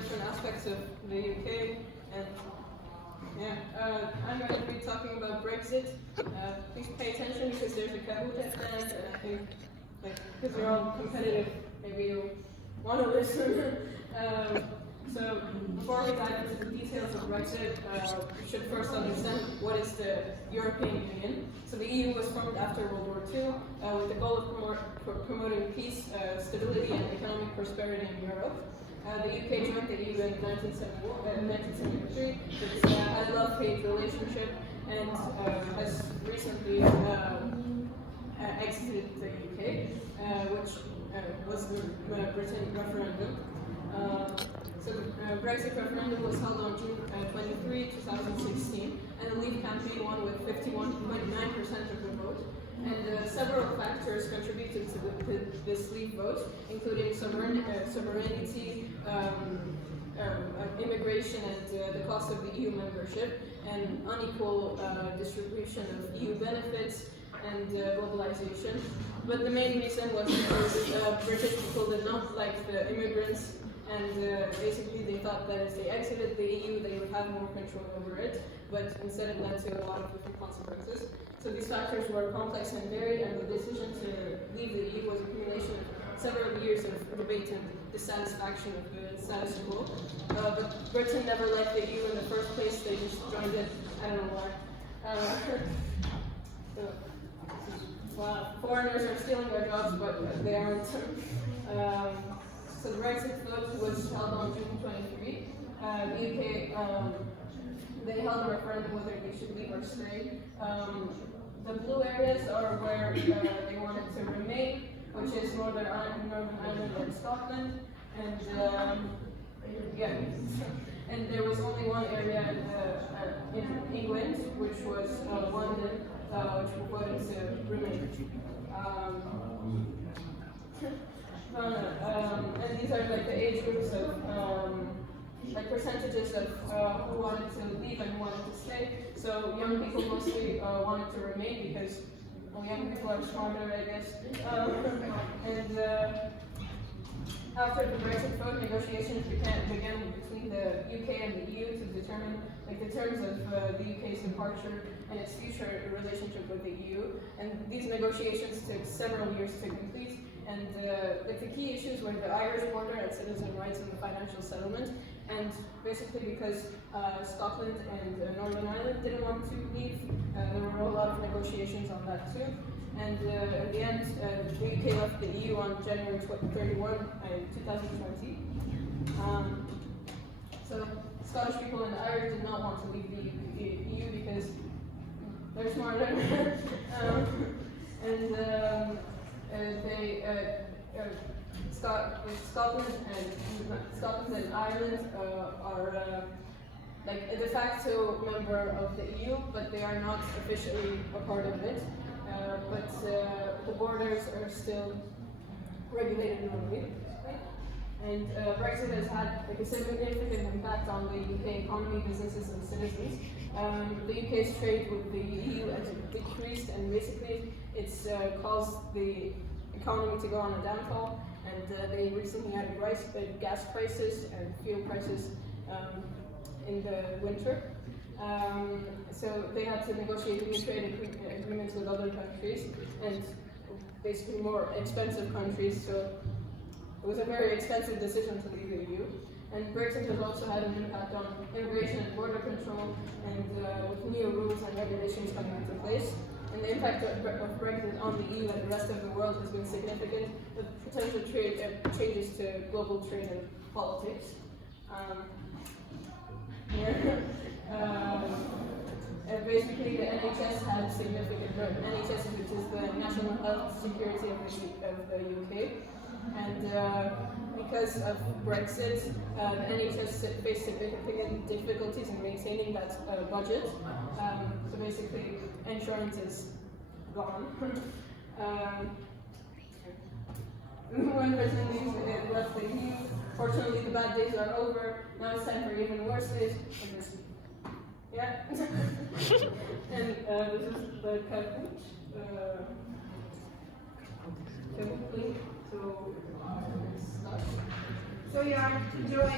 different aspects of the UK, and yeah, I'm going to be talking about Brexit. Please pay attention because there's a Kahoot at the end, and I think, because you're all competitive, maybe you'll want to listen. So before we dive into the details of Brexit, we should first understand what is the European Union. So the EU was formed after World War II with the goal of promoting peace, stability, and economic prosperity in Europe. The UK joined the EU in 1973. It's had a love-hate relationship and has recently exited the UK, which was the Britain referendum. So the Brexit referendum was held on June 23, 2016, and the Leave campaign won with 51.9% of the vote. And several factors contributed to this Leave vote, including sovereignty, immigration, and the cost of the EU membership, and unequal distribution of EU benefits, and globalization. But the main reason was because British people did not like the immigrants, and basically they thought that if they exited the EU, they would have more control over it, but instead it led to a lot of different consequences. So these factors were complex and varied, and the decision to leave the EU was accumulation of several years of debate and dissatisfaction of the status quo. But Britain never left the EU in the first place, they just joined it, I don't know why. Foreigners are stealing our jobs, but they aren't. So the Brexit vote was held on June 23. The UK, they held a referendum whether they should leave or stay. The blue areas are where they wanted to remain, which is Northern Ireland and Scotland. And yeah, and there was only one area in England, which was London, which voted to remain. And these are like the age groups of like percentages of who wanted to leave and who wanted to stay. So young people mostly wanted to remain because young people are smarter, I guess. And after the Brexit vote, negotiations began between the UK and the EU to determine like the terms of the UK's departure and its future relationship with the EU. And these negotiations took several years to complete. And like the key issues were the Irish border and citizen rights and the financial settlement. And basically because Scotland and Northern Ireland didn't want to leave, there were a lot of negotiations on that too. And in the end, the UK left the EU on January 31, 2020. So Scottish people and Irish did not want to leave the EU because they're smarter. Scotland and Ireland are like a de facto member of the EU, but they are not officially a part of it. But the borders are still regulated normally. And Brexit has had like a significant impact on the UK economy, businesses, and citizens. The UK's trade with the EU has decreased, and basically it's caused the economy to go on a downfall. And they recently had a rise in gas prices and fuel prices in the winter. So they had to negotiate new trade agreements with other countries, and basically more expensive countries. So it was a very expensive decision to leave the EU. And Brexit has also had an impact on immigration and border control, and with new rules and regulations coming into place. And the impact of Brexit on the EU and the rest of the world has been significant, with potential changes to global trade and politics. Basically, the NHS had significant NHS, which is the National Health Security of the UK. And because of Brexit, the NHS faced significant difficulties in maintaining that budget. So basically, insurance is gone. When Britain left the EU, fortunately the bad days are over. Now it's time for even worse days. Yeah. And this is the Kahoot. So yeah, enjoy.